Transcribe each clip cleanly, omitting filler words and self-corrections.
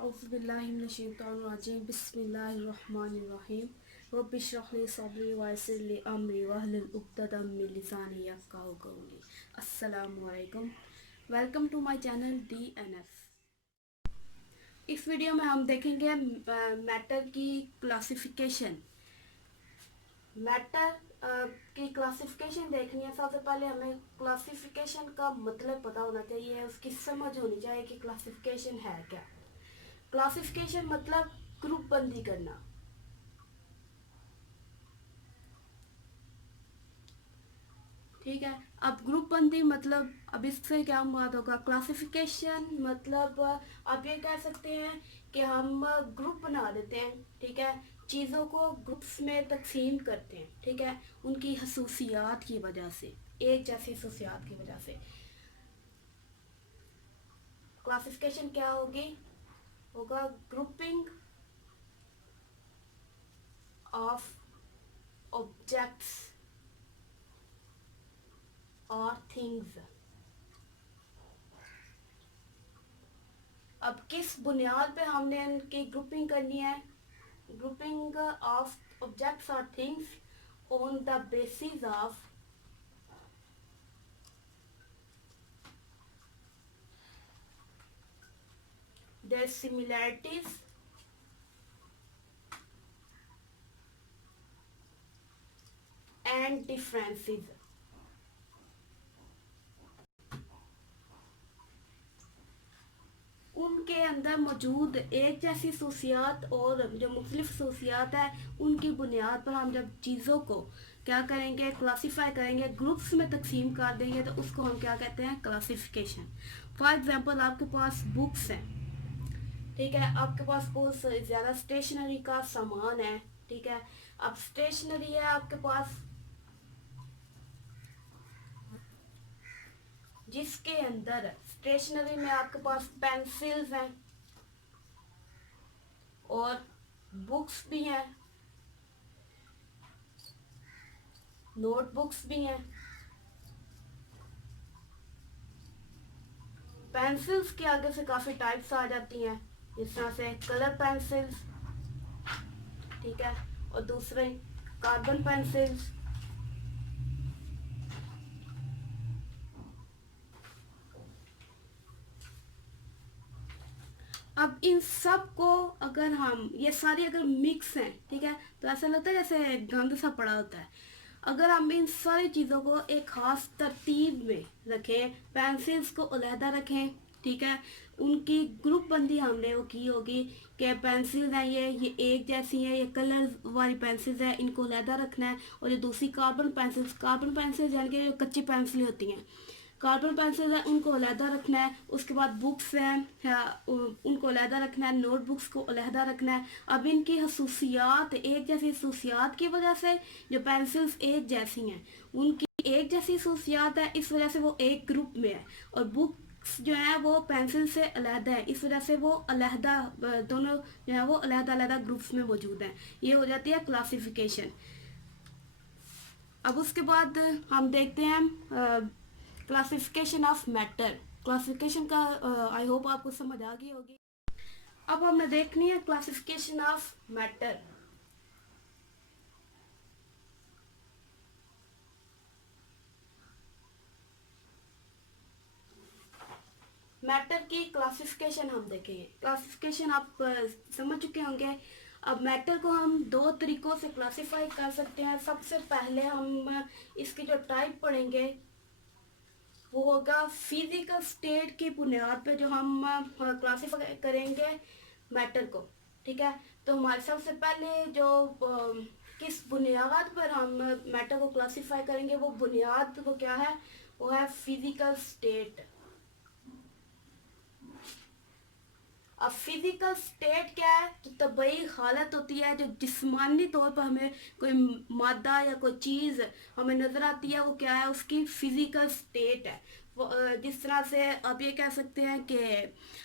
औज़ुबिल्लाहिमिनश्शैतानिर्रजीम बिस्मिल्लाहिर्रहमानिर्रहीम रब्बि इश्रह ली सदरी व यस्सिर ली अमरी वहलुल उक़दतम मिन लिसानी यफ़क़हू क़ौली। अस्सलामु अलैकुम, welcome to my channel DNF। इस वीडियो में हम देखेंगे मैटर की क्लासिफिकेशन। मैटर की क्लासिफिकेशन देखनी है। सबसे पहले हमें क्लासिफिकेशन का मतलब पता होना चाहिए, उसकी समझ होनी चाहिए कि क्लासिफिकेशन है क्या। क्लासिफिकेशन मतलब ग्रुप बंदी करना। ठीक है, अब ग्रुप बंदी मतलब अब इससे क्या मुराद होगा। क्लासिफिकेशन मतलब आप ये कह सकते हैं कि हम ग्रुप बना देते हैं। ठीक है, चीज़ों को ग्रुप्स में तकसीम करते हैं। ठीक है, उनकी खसूसियात की वजह से, एक जैसी खसूसियात की वजह से क्लासिफिकेशन क्या होगा ग्रुपिंग ऑफ ऑब्जेक्ट्स और थिंग्स। अब किस बुनियाद पे हमने इनकी ग्रुपिंग करनी है। ग्रुपिंग ऑफ ऑब्जेक्ट्स और things on the basis of their similarities and differences। उनके अंदर मौजूद एक जैसी खसूसियात और जो मुख्तलिफ खसूसियात है, उनकी बुनियाद पर हम जब चीज़ों को क्या करेंगे, क्लासीफाई करेंगे, ग्रुप्स में तकसीम कर देंगे, तो उसको हम क्या कहते हैं, क्लासिफिकेशन। फॉर एग्जांपल आपके पास बुक्स हैं। ठीक है, आपके पास बहुत ज़्यादा स्टेशनरी का सामान है। ठीक है, अब स्टेशनरी है आपके पास जिसके अंदर स्टेशनरी में आपके पास पेंसिल्स हैं और बुक्स भी हैं, नोटबुक्स भी हैं। पेंसिल्स के आगे से काफ़ी टाइप्स आ जाती हैं, जिस तरह से कलर पेंसिल्स। ठीक है, और दूसरे कार्बन पेंसिल्स। अब इन सब को अगर हम ये सारी अगर मिक्स हैं, ठीक है, तो ऐसा लगता है जैसे गंद सा पड़ा होता है। अगर हम इन सारी चीज़ों को एक ख़ास तरतीब में रखें, पेंसिल्स को अलहदा रखें। ठीक है, उनकी ग्रुप बंदी हमने वो की होगी कि पेंसिल्स हैं ये एक जैसी हैं, ये कलर वाली पेंसिल्स हैं, इनको अलहदा रखना है। और ये दूसरी कार्बन पेंसिल्स यानी कि जो कच्ची पेंसिल होती हैं, कार्बन पेंसिल है, उनको अलहदा रखना है। उसके बाद बुक्स हैं, उनको अलहदा रखना है। नोटबुक्स को अलहदा रखना है। अब इनकी खसूसियात, एक जैसी खसूसियात की वजह से जो पेंसिल्स एक जैसी हैं, उनकी एक जैसी खसूसियात है, इस वजह से वो एक ग्रुप में है। और बुक्स जो है वो पेंसिल से अलहदा है, इस वजह से वो अलहदा, दोनों जो है वो अलहदा अलहदा ग्रुप्स में मौजूद हैं। ये हो जाती है क्लासिफिकेशन। अब उसके बाद हम देखते हैं क्लासिफिकेशन ऑफ मैटर। क्लासिफिकेशन का आई होप आपको समझ आ गई होगी। अब हमें देखनी है क्लासिफिकेशन ऑफ मैटर। मैटर की क्लासिफिकेशन हम देखेंगे। क्लासिफिकेशन आप समझ चुके होंगे। अब मैटर को हम दो तरीकों से क्लासिफाई कर सकते हैं। सबसे पहले हम इसकी जो टाइप पढ़ेंगे वो होगा फिजिकल स्टेट की बुनियाद पे जो हम क्लासिफाई करेंगे मैटर को। ठीक है, तो हमारे सबसे पहले जो किस बुनियाद पर हम मैटर को क्लासिफाई करेंगे, वो बुनियाद वो क्या है, वो है फिजिकल स्टेट। अब फिजिकल स्टेट क्या है, तो तबई हालत होती है जो जिस्मानी तौर पर हमें कोई मादा या कोई चीज़ हमें नज़र आती है, वो क्या है, उसकी फिजिकल स्टेट है। जिस तरह से आप ये कह सकते हैं कि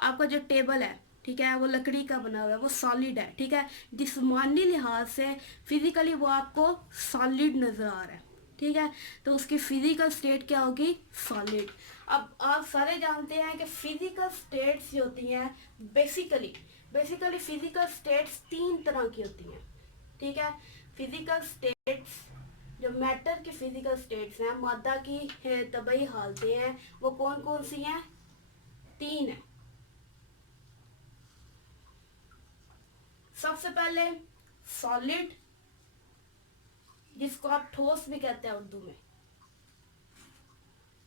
आपका जो टेबल है, ठीक है, वो लकड़ी का बना हुआ है, वो सॉलिड है। ठीक है, जिस्मानी लिहाज से फिजिकली वो आपको सॉलिड नज़र आ रहा है। ठीक है, तो उसकी फिजिकल स्टेट क्या होगी, सॉलिड। अब आप सारे जानते हैं कि फिजिकल स्टेट्स जो होती हैं बेसिकली फिजिकल स्टेट्स 3 तरह की होती हैं। ठीक है, फिजिकल स्टेट्स जो मैटर की फिजिकल स्टेट्स हैं, मादा की तबई हालतें हैं, वो कौन कौन सी हैं, 3 है। सबसे पहले सॉलिड, जिसको आप ठोस भी कहते हैं उर्दू में,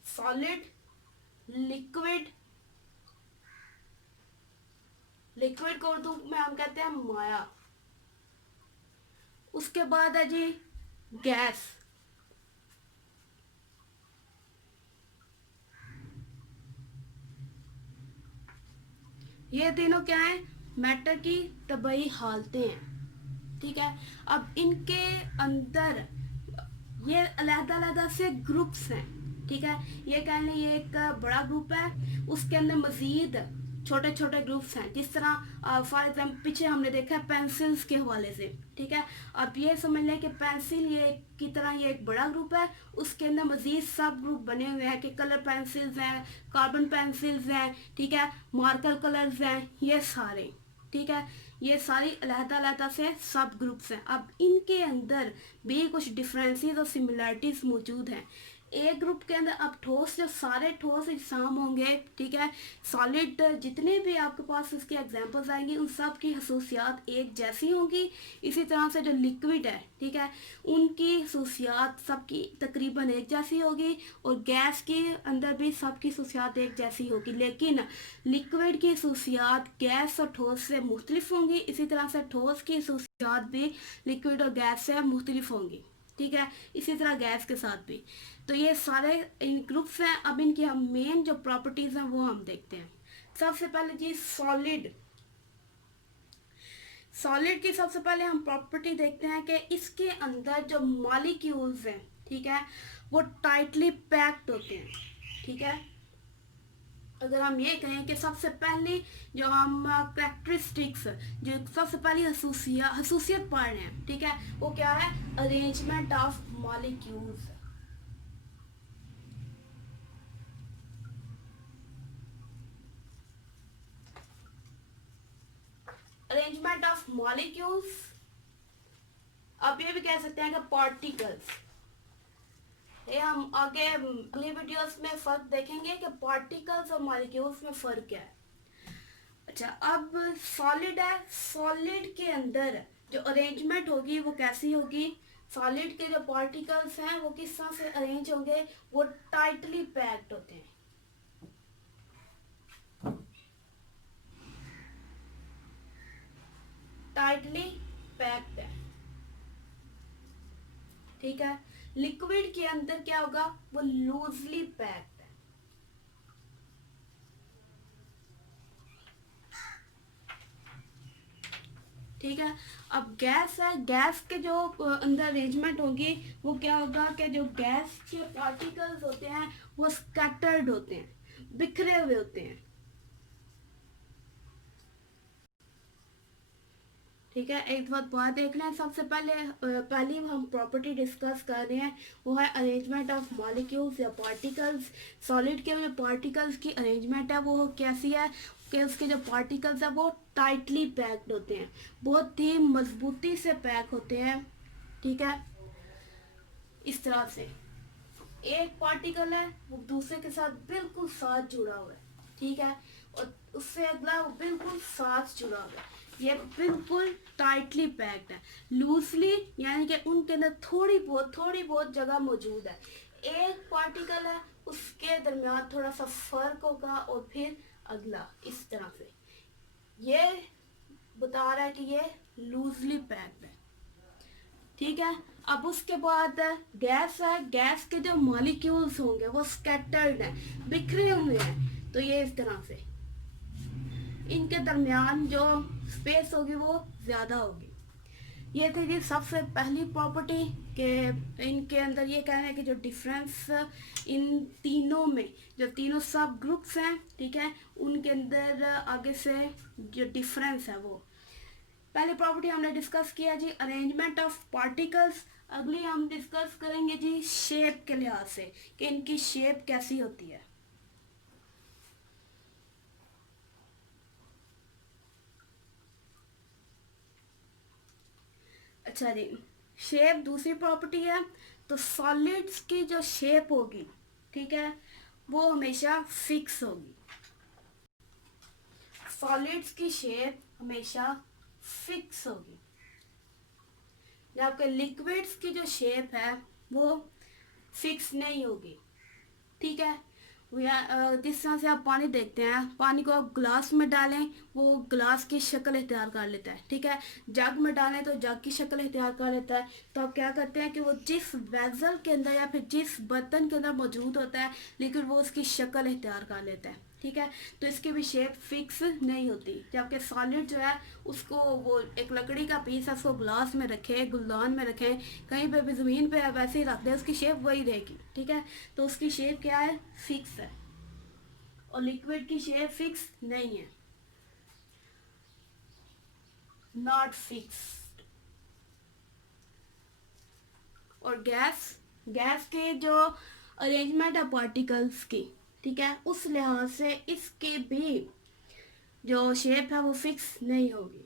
सॉलिड, लिक्विड, लिक्विड को उर्दू में हम कहते हैं माया। उसके बाद है जी गैस। ये तीनों क्या है, मैटर की तबई हालतें हैं। ठीक है, अब इनके अंदर ये अलग-अलग से ग्रुप्स हैं। ठीक है, ये कह लें ये एक बड़ा ग्रुप है, उसके अंदर मजीद छोटे छोटे ग्रुप्स हैं। जिस तरह फॉर एग्जाम्पल पीछे हमने देखा है पेंसिल्स के हवाले से। ठीक है, अब ये समझ लें कि पेंसिल ये की तरह ये एक बड़ा ग्रुप है, उसके अंदर मजीद सब ग्रुप बने हुए हैं कि कलर पेंसिल्स हैं, कार्बन पेंसिल्स हैं, ठीक है, मार्कर कलर्स हैं, ये सारे। ठीक है, ये सारी अलग-अलग से सब ग्रुप्स हैं। अब इनके अंदर भी कुछ डिफरेंसेस और सिमिलरिटीज मौजूद हैं। एक ग्रुप के अंदर अब ठोस, जो सारे ठोस इकसाम होंगे, ठीक है, सॉलिड जितने भी आपके पास उसके एग्जांपल्स आएंगे उन सब की खसूसियात एक जैसी होंगी। इसी तरह से जो लिक्विड है, ठीक है, उनकी खसूसियात सबकी तकरीबन एक जैसी होगी, और गैस के अंदर भी सबकी खसूसियात एक जैसी होगी। लेकिन लिक्विड की खसूसियात गैस और ठोस से मुख्तलिफ होंगी, इसी तरह से ठोस की खसूसियात भी लिक्विड और गैस से मुख्तलिफ होंगी। ठीक है, इसी तरह गैस के साथ भी। तो ये सारे इन ग्रुप्स हैं। अब इनकी हम मेन जो प्रॉपर्टीज हैं वो हम देखते हैं। सबसे पहले जी सॉलिड। सॉलिड की सबसे पहले हम प्रॉपर्टी देखते हैं कि इसके अंदर जो मॉलिक्यूल्स हैं, ठीक है, वो टाइटली पैक्ड होते हैं। ठीक है, अगर हम ये कहें कि सबसे पहले जो हम कैरेक्टरिस्टिक्स, जो सबसे पहली खसूसियत पढ़ रहे हैं, ठीक है, वो क्या है, arrangement of molecules. Arrangement of molecules, अब ये भी कह सकते हैं कि पार्टिकल्स। ये हम आगे अगली वीडियोस में फर्क देखेंगे कि पार्टिकल्स और मॉलिक्यूल्स में फर्क क्या है। अच्छा, अब सॉलिड है, सॉलिड के अंदर जो अरेंजमेंट होगी वो कैसी होगी, सॉलिड के जो पार्टिकल्स हैं वो किस तरह से अरेंज होंगे, वो टाइटली पैक्ड होते हैं। टाइटली पैक्ड है। ठीक है, लिक्विड के अंदर क्या होगा, वो लूजली पैक्ड है। ठीक है, अब गैस है, गैस के जो अंदर अरेंजमेंट होगी वो क्या होगा कि जो गैस के पार्टिकल्स होते हैं वो स्कैटर्ड होते हैं, बिखरे हुए होते हैं। ठीक है, एक बात देख लें। सबसे पहली हम प्रॉपर्टी डिस्कस कर रहे हैं, वो है अरेंजमेंट ऑफ मॉलिक्यूल्स या पार्टिकल्स। सॉलिड के जो पार्टिकल्स की अरेंजमेंट है वो कैसी है कि उसके जो पार्टिकल्स है वो टाइटली पैक्ड होते हैं, बहुत ही मजबूती से पैक होते हैं। ठीक है, इस तरह से एक पार्टिकल है वो दूसरे के साथ बिल्कुल साथ जुड़ा हुआ है। ठीक है, और उससे अगला वो बिल्कुल साथ जुड़ा हुआ है। ये बिल्कुल टाइटली पैक्ड है, लूजली, यानी कि उनके अंदर थोड़ी बहुत जगह मौजूद है। एक पार्टिकल है उसके दरमियान थोड़ा सा फर्क होगा और फिर अगला, इस तरह से ये बता रहा है कि ये लूजली पैक्ड है। ठीक है, अब उसके बाद गैस है, गैस के जो मॉलिक्यूल्स होंगे वो स्कैटर्ड है, बिखरे हुए हैं। तो ये इस तरह से इनके दरमियान जो स्पेस होगी वो ज़्यादा होगी। ये थी जी सबसे पहली प्रॉपर्टी के इनके अंदर ये कहना है कि जो डिफरेंस इन तीनों में, जो तीनों सब ग्रुप्स हैं, ठीक है, उनके अंदर आगे से जो डिफरेंस है वो, पहली प्रॉपर्टी हमने डिस्कस किया जी अरेंजमेंट ऑफ पार्टिकल्स। अगली हम डिस्कस करेंगे जी शेप के लिहाज से कि इनकी शेप कैसी होती है। अच्छा जी, शेप दूसरी प्रॉपर्टी है। तो सॉलिड्स की जो शेप होगी, ठीक है, वो हमेशा फिक्स होगी। सॉलिड्स की शेप हमेशा फिक्स होगी। जबकि लिक्विड्स की जो शेप है वो फिक्स नहीं होगी। ठीक है, जिस तरह से आप पानी देखते हैं, पानी को आप ग्लास में डालें वो ग्लास की शक्ल इख्तियार कर लेता है। ठीक है, जग में डालें तो जग की शक्ल इख्तियार कर लेता है। तो आप क्या करते हैं कि वो जिस वेसल के अंदर या फिर जिस बर्तन के अंदर मौजूद होता है, लेकिन वो उसकी शक्ल इख्तियार कर लेता है। ठीक है, तो इसकी भी शेप फिक्स नहीं होती। जबकि सॉलिड जो है उसको, वो एक लकड़ी का पीस है, उसको ग्लास में रखें, गुलदान में रखें, कहीं पे भी ज़मीन पे वैसे ही रख दें, उसकी शेप वही रहेगी। ठीक है, तो उसकी शेप क्या है, फिक्स है। और लिक्विड की शेप फिक्स नहीं है, नॉट फिक्स्ड। और गैस, गैस के जो अरेंजमेंट है पार्टिकल्स की, ठीक है, उस लिहाज से इसकी भी जो शेप है वो फिक्स नहीं होगी।